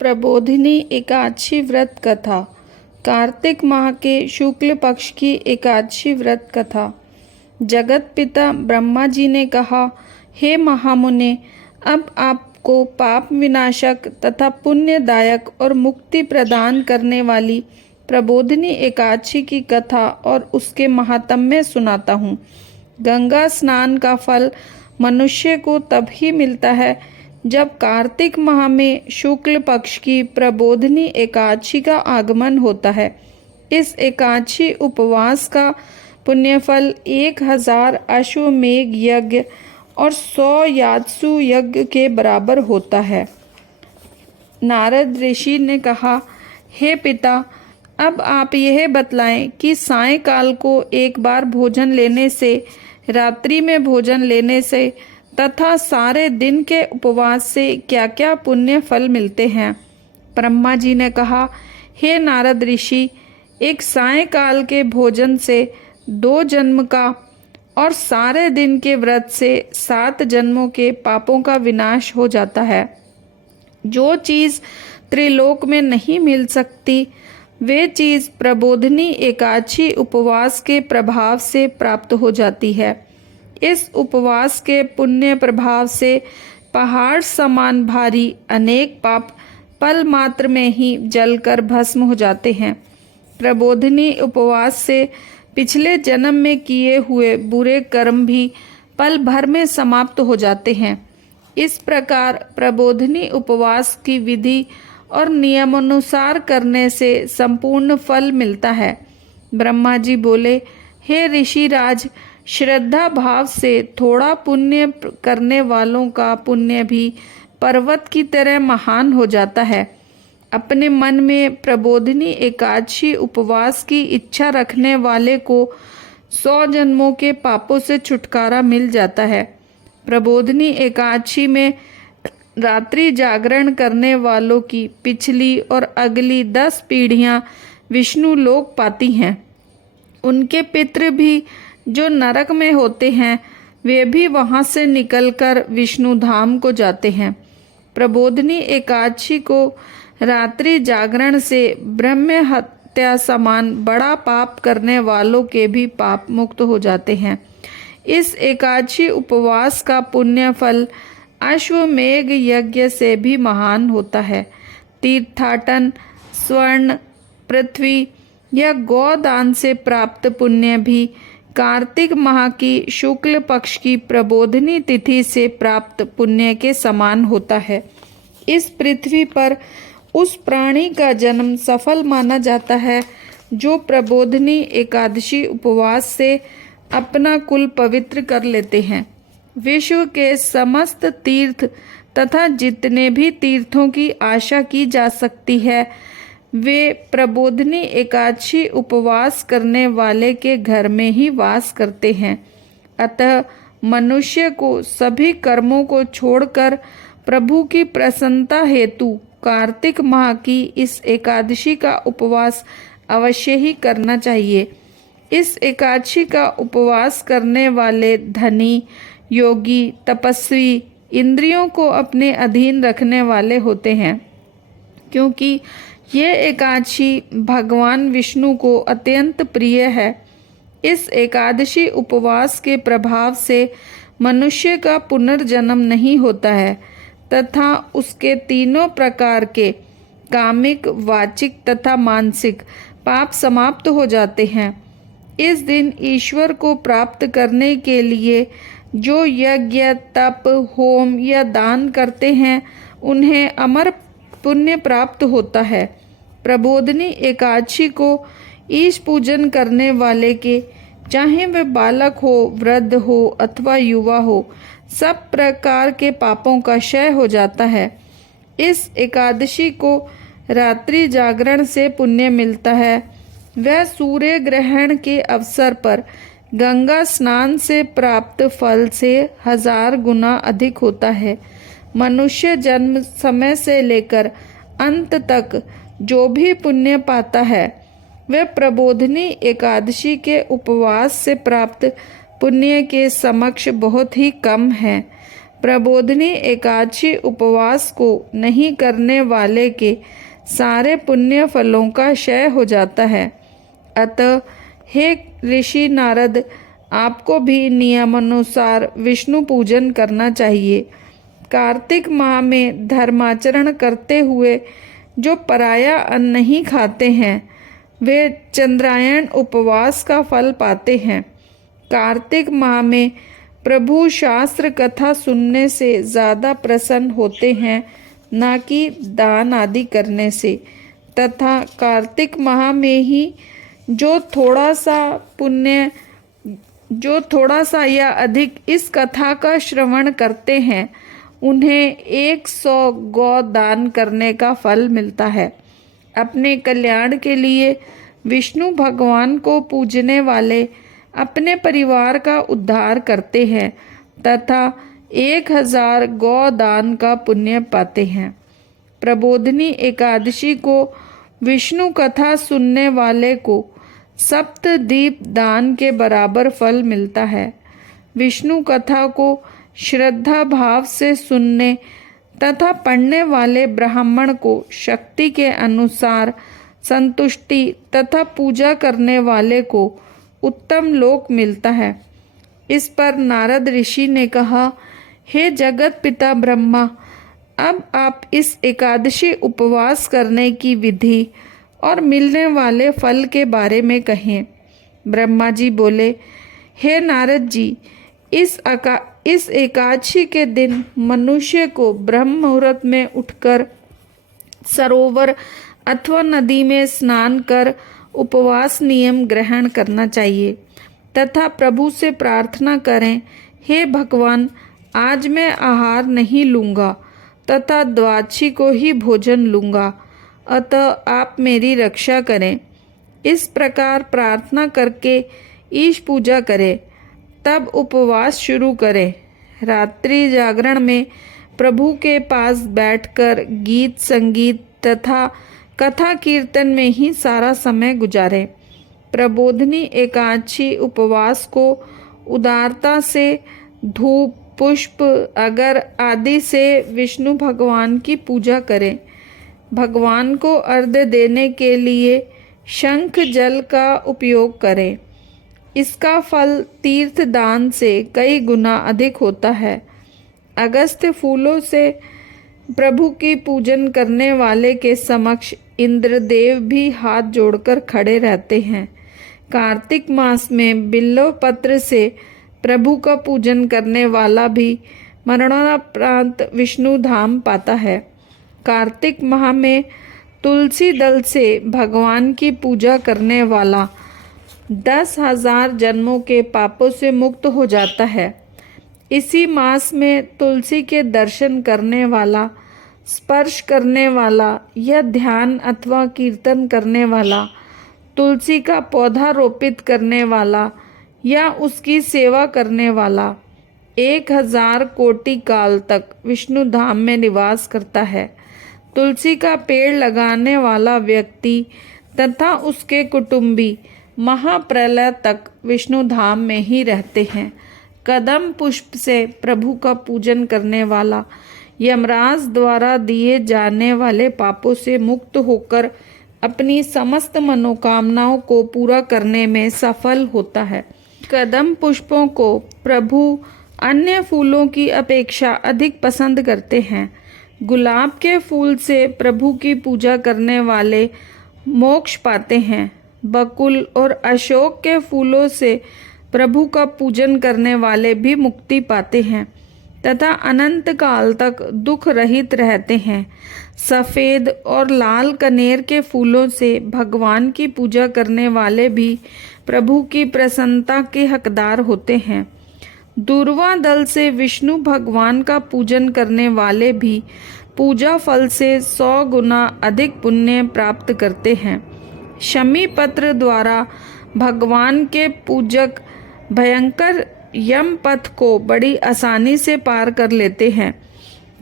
प्रबोधिनी एकादशी व्रत कथा। कार्तिक माह के शुक्ल पक्ष की एकादशी व्रत कथा। जगत पिता ब्रह्मा जी ने कहा, हे महामुने, अब आपको पाप विनाशक तथा पुण्यदायक और मुक्ति प्रदान करने वाली प्रबोधिनी एकादशी की कथा और उसके महात्म्य सुनाता हूँ। गंगा स्नान का फल मनुष्य को तभी मिलता है जब कार्तिक माह में शुक्ल पक्ष की प्रबोधिनी एकादशी का आगमन होता है। इस एकादशी उपवास का पुण्यफल 1000 अश्वमेघ यज्ञ और 100 यात्सु यज्ञ के बराबर होता है। नारद ऋषि ने कहा, हे पिता, अब आप यह बतलाएं कि सायंकाल को एक बार भोजन लेने से, रात्रि में भोजन लेने से तथा सारे दिन के उपवास से क्या क्या पुण्य फल मिलते हैं। ब्रह्मा जी ने कहा, हे नारद ऋषि, एक सायंकाल के भोजन से 2 जन्म का और सारे दिन के व्रत से 7 जन्मों के पापों का विनाश हो जाता है। जो चीज़ त्रिलोक में नहीं मिल सकती, वे चीज़ प्रबोधिनी एकादशी उपवास के प्रभाव से प्राप्त हो जाती है। इस उपवास के पुण्य प्रभाव से पहाड़ समान भारी अनेक पाप पल मात्र में ही जलकर भस्म हो जाते हैं। प्रबोधिनी उपवास से पिछले जन्म में किए हुए बुरे कर्म भी पल भर में समाप्त हो जाते हैं। इस प्रकार प्रबोधिनी उपवास की विधि और नियमानुसार करने से संपूर्ण फल मिलता है। ब्रह्मा जी बोले, हे ऋषिराज, श्रद्धा भाव से थोड़ा पुण्य करने वालों का पुण्य भी पर्वत की तरह महान हो जाता है। अपने मन में प्रबोधिनी एकादशी उपवास की इच्छा रखने वाले को 100 जन्मों के पापों से छुटकारा मिल जाता है। प्रबोधिनी एकादशी में रात्रि जागरण करने वालों की पिछली और अगली 10 पीढ़ियां विष्णु लोक पाती हैं। उनके पितृ भी जो नरक में होते हैं, वे भी वहां से निकलकर विष्णु धाम को जाते हैं। प्रबोधिनी एकादशी को रात्रि जागरण से ब्रह्म हत्या समान बड़ा पाप करने वालों के भी पाप मुक्त हो जाते हैं। इस एकादशी उपवास का पुण्य फल अश्वमेघ यज्ञ से भी महान होता है। तीर्थाटन, स्वर्ण, पृथ्वी या गोदान से प्राप्त पुण्य भी कार्तिक माह की शुक्ल पक्ष की प्रबोधिनी तिथि से प्राप्त पुण्य के समान होता है। इस पृथ्वी पर उस प्राणी का जन्म सफल माना जाता है जो प्रबोधिनी एकादशी उपवास से अपना कुल पवित्र कर लेते हैं। विश्व के समस्त तीर्थ तथा जितने भी तीर्थों की आशा की जा सकती है, वे प्रबोधिनी एकादशी उपवास करने वाले के घर में ही वास करते हैं। अतः मनुष्य को सभी कर्मों को छोड़कर प्रभु की प्रसन्नता हेतु कार्तिक माह की इस एकादशी का उपवास अवश्य ही करना चाहिए। इस एकादशी का उपवास करने वाले धनी, योगी, तपस्वी, इंद्रियों को अपने अधीन रखने वाले होते हैं, क्योंकि ये एकादशी भगवान विष्णु को अत्यंत प्रिय है। इस एकादशी उपवास के प्रभाव से मनुष्य का पुनर्जन्म नहीं होता है तथा उसके तीनों प्रकार के कामिक, वाचिक तथा मानसिक पाप समाप्त हो जाते हैं। इस दिन ईश्वर को प्राप्त करने के लिए जो यज्ञ, तप, होम या दान करते हैं, उन्हें अमर पुण्य प्राप्त होता है। प्रबोधिनी एकादशी को ईश पूजन करने वाले के, चाहे वे बालक हो, वृद्ध हो अथवा युवा हो, सब प्रकार के पापों का क्षय हो जाता है। इस एकादशी को रात्रि जागरण से पुण्य मिलता है। वह सूर्य ग्रहण के अवसर पर गंगा स्नान से प्राप्त फल से 1000 गुना अधिक होता है। मनुष्य जन्म समय से लेकर अंत तक जो भी पुण्य पाता है, वह प्रबोधिनी एकादशी के उपवास से प्राप्त पुण्य के समक्ष बहुत ही कम है। प्रबोधिनी एकादशी उपवास को नहीं करने वाले के सारे पुण्य फलों का क्षय हो जाता है। अतः हे ऋषि नारद, आपको भी नियमानुसार विष्णु पूजन करना चाहिए। कार्तिक माह में धर्माचरण करते हुए जो पराया अन्न नहीं खाते हैं वे चंद्रायण उपवास का फल पाते हैं। कार्तिक माह में प्रभु शास्त्र कथा सुनने से ज़्यादा प्रसन्न होते हैं, ना कि दान आदि करने से। तथा कार्तिक माह में ही जो थोड़ा सा या अधिक इस कथा का श्रवण करते हैं उन्हें 100 गौ दान करने का फल मिलता है। अपने कल्याण के लिए विष्णु भगवान को पूजने वाले अपने परिवार का उद्धार करते हैं तथा 1000 गौ दान का पुण्य पाते हैं। प्रबोधिनी एकादशी को विष्णु कथा सुनने वाले को सप्तदीप दान के बराबर फल मिलता है। विष्णु कथा को श्रद्धा भाव से सुनने तथा पढ़ने वाले ब्राह्मण को शक्ति के अनुसार संतुष्टि तथा पूजा करने वाले को उत्तम लोक मिलता है। इस पर नारद ऋषि ने कहा, हे जगत पिता ब्रह्मा, अब आप इस एकादशी उपवास करने की विधि और मिलने वाले फल के बारे में कहें। ब्रह्मा जी बोले, हे नारद जी, इस एकादशी के दिन मनुष्य को ब्रह्म मुहूर्त में उठकर सरोवर अथवा नदी में स्नान कर उपवास नियम ग्रहण करना चाहिए तथा प्रभु से प्रार्थना करें, हे भगवान, आज मैं आहार नहीं लूँगा तथा द्वादशी को ही भोजन लूँगा, अतः आप मेरी रक्षा करें। इस प्रकार प्रार्थना करके ईश पूजा करें, तब उपवास शुरू करें। रात्रि जागरण में प्रभु के पास बैठकर गीत संगीत तथा कथा कीर्तन में ही सारा समय गुजारें। प्रबोधिनी एकादशी उपवास को उदारता से धूप, पुष्प, अगर आदि से विष्णु भगवान की पूजा करें। भगवान को अर्घ्य देने के लिए शंख जल का उपयोग करें। इसका फल तीर्थ दान से कई गुना अधिक होता है। अगस्त्य फूलों से प्रभु की पूजन करने वाले के समक्ष इंद्रदेव भी हाथ जोड़कर खड़े रहते हैं। कार्तिक मास में बिल्व पत्र से प्रभु का पूजन करने वाला भी मरणोपरांत विष्णु धाम पाता है। कार्तिक माह में तुलसी दल से भगवान की पूजा करने वाला 10,000 जन्मों के पापों से मुक्त हो जाता है। इसी मास में तुलसी के दर्शन करने वाला, स्पर्श करने वाला या ध्यान अथवा कीर्तन करने वाला, तुलसी का पौधा रोपित करने वाला या उसकी सेवा करने वाला 1000 कोटि काल तक विष्णु धाम में निवास करता है। तुलसी का पेड़ लगाने वाला व्यक्ति तथा उसके कुटुंबी महाप्रलय तक विष्णु धाम में ही रहते हैं। कदम पुष्प से प्रभु का पूजन करने वाला यमराज द्वारा दिए जाने वाले पापों से मुक्त होकर अपनी समस्त मनोकामनाओं को पूरा करने में सफल होता है। कदम पुष्पों को प्रभु अन्य फूलों की अपेक्षा अधिक पसंद करते हैं। गुलाब के फूल से प्रभु की पूजा करने वाले मोक्ष पाते हैं। बकुल और अशोक के फूलों से प्रभु का पूजन करने वाले भी मुक्ति पाते हैं तथा अनंत काल तक दुख रहित रहते हैं। सफ़ेद और लाल कनेर के फूलों से भगवान की पूजा करने वाले भी प्रभु की प्रसन्नता के हकदार होते हैं। दूर्वा दल से विष्णु भगवान का पूजन करने वाले भी पूजा फल से 100 गुना अधिक पुण्य प्राप्त करते हैं। शमी पत्र द्वारा भगवान के पूजक भयंकर यम पथ को बड़ी आसानी से पार कर लेते हैं।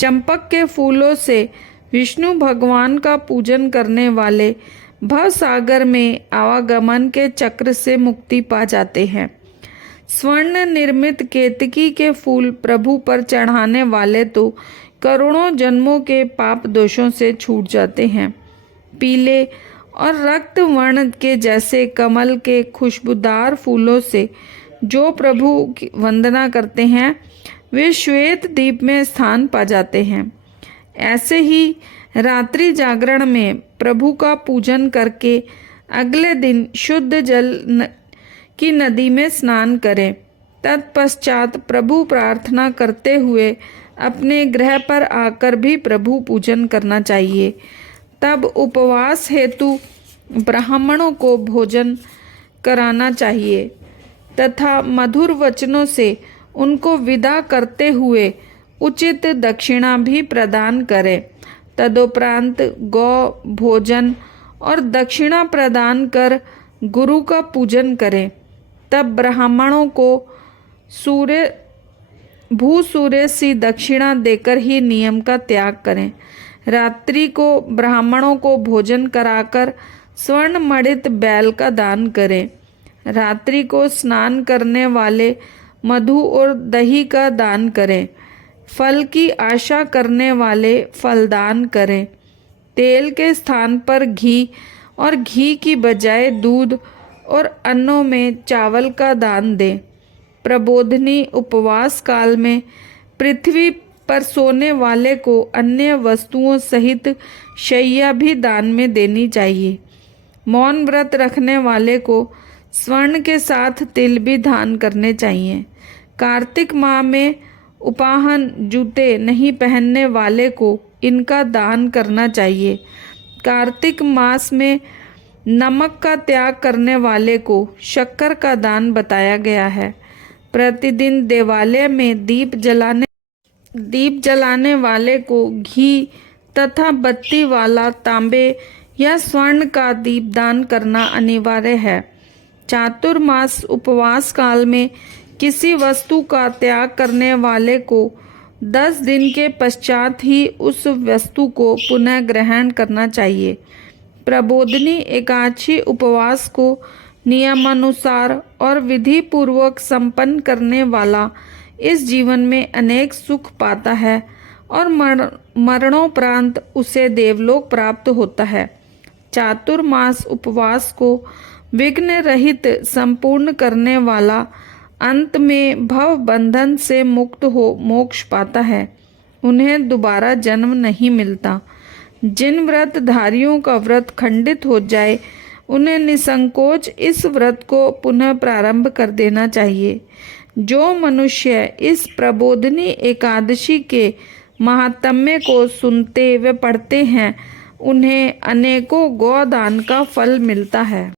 चंपक के फूलों से विष्णु भगवान का पूजन करने वाले भव सागर में आवागमन के चक्र से मुक्ति पा जाते हैं। स्वर्ण निर्मित केतकी के फूल प्रभु पर चढ़ाने वाले तो करोड़ों जन्मों के पाप दोषों से छूट जाते हैं। पीले और रक्त वर्ण के जैसे कमल के खुशबूदार फूलों से जो प्रभु की वंदना करते हैं वे श्वेत दीप में स्थान पा जाते हैं। ऐसे ही रात्रि जागरण में प्रभु का पूजन करके अगले दिन शुद्ध जल की नदी में स्नान करें। तत्पश्चात प्रभु प्रार्थना करते हुए अपने गृह पर आकर भी प्रभु पूजन करना चाहिए। तब उपवास हेतु ब्राह्मणों को भोजन कराना चाहिए तथा मधुर वचनों से उनको विदा करते हुए उचित दक्षिणा भी प्रदान करें। तदुपरांत गौ भोजन और दक्षिणा प्रदान कर गुरु का पूजन करें। तब ब्राह्मणों को सूर्य सी दक्षिणा देकर ही नियम का त्याग करें। रात्रि को ब्राह्मणों को भोजन कराकर स्वर्ण मणित बैल का दान करें। रात्रि को स्नान करने वाले मधु और दही का दान करें। फल की आशा करने वाले फलदान करें। तेल के स्थान पर घी और घी की बजाय दूध और अन्नों में चावल का दान दें। प्रबोधनी उपवास काल में पृथ्वी पर सोने वाले को अन्य वस्तुओं सहित शैया भी दान में देनी चाहिए। मौन व्रत रखने वाले को स्वर्ण के साथ तिल भी दान करने चाहिए। कार्तिक माह में उपाहन जूते नहीं पहनने वाले को इनका दान करना चाहिए। कार्तिक मास में नमक का त्याग करने वाले को शक्कर का दान बताया गया है। प्रतिदिन देवालय में दीप जलाने वाले को घी तथा बत्ती वाला तांबे या स्वर्ण का दीपदान करना अनिवार्य है। चातुर्मास उपवास काल में किसी वस्तु का त्याग करने वाले को 10 दिन के पश्चात ही उस वस्तु को पुनः ग्रहण करना चाहिए। प्रबोधनी एकादशी उपवास को नियमानुसार और विधि पूर्वक संपन्न करने वाला इस जीवन में अनेक सुख पाता है और मरणोपरांत उसे देवलोक प्राप्त होता है। चातुर्मास उपवास को विघ्न रहित संपूर्ण करने वाला अंत में भव बंधन से मुक्त हो मोक्ष पाता है। उन्हें दोबारा जन्म नहीं मिलता। जिन व्रतधारियों का व्रत खंडित हो जाए उन्हें निसंकोच इस व्रत को पुनः प्रारंभ कर देना चाहिए। जो मनुष्य इस प्रबोधनी एकादशी के महात्म्य को सुनते व पढ़ते हैं उन्हें अनेकों गोदान का फल मिलता है।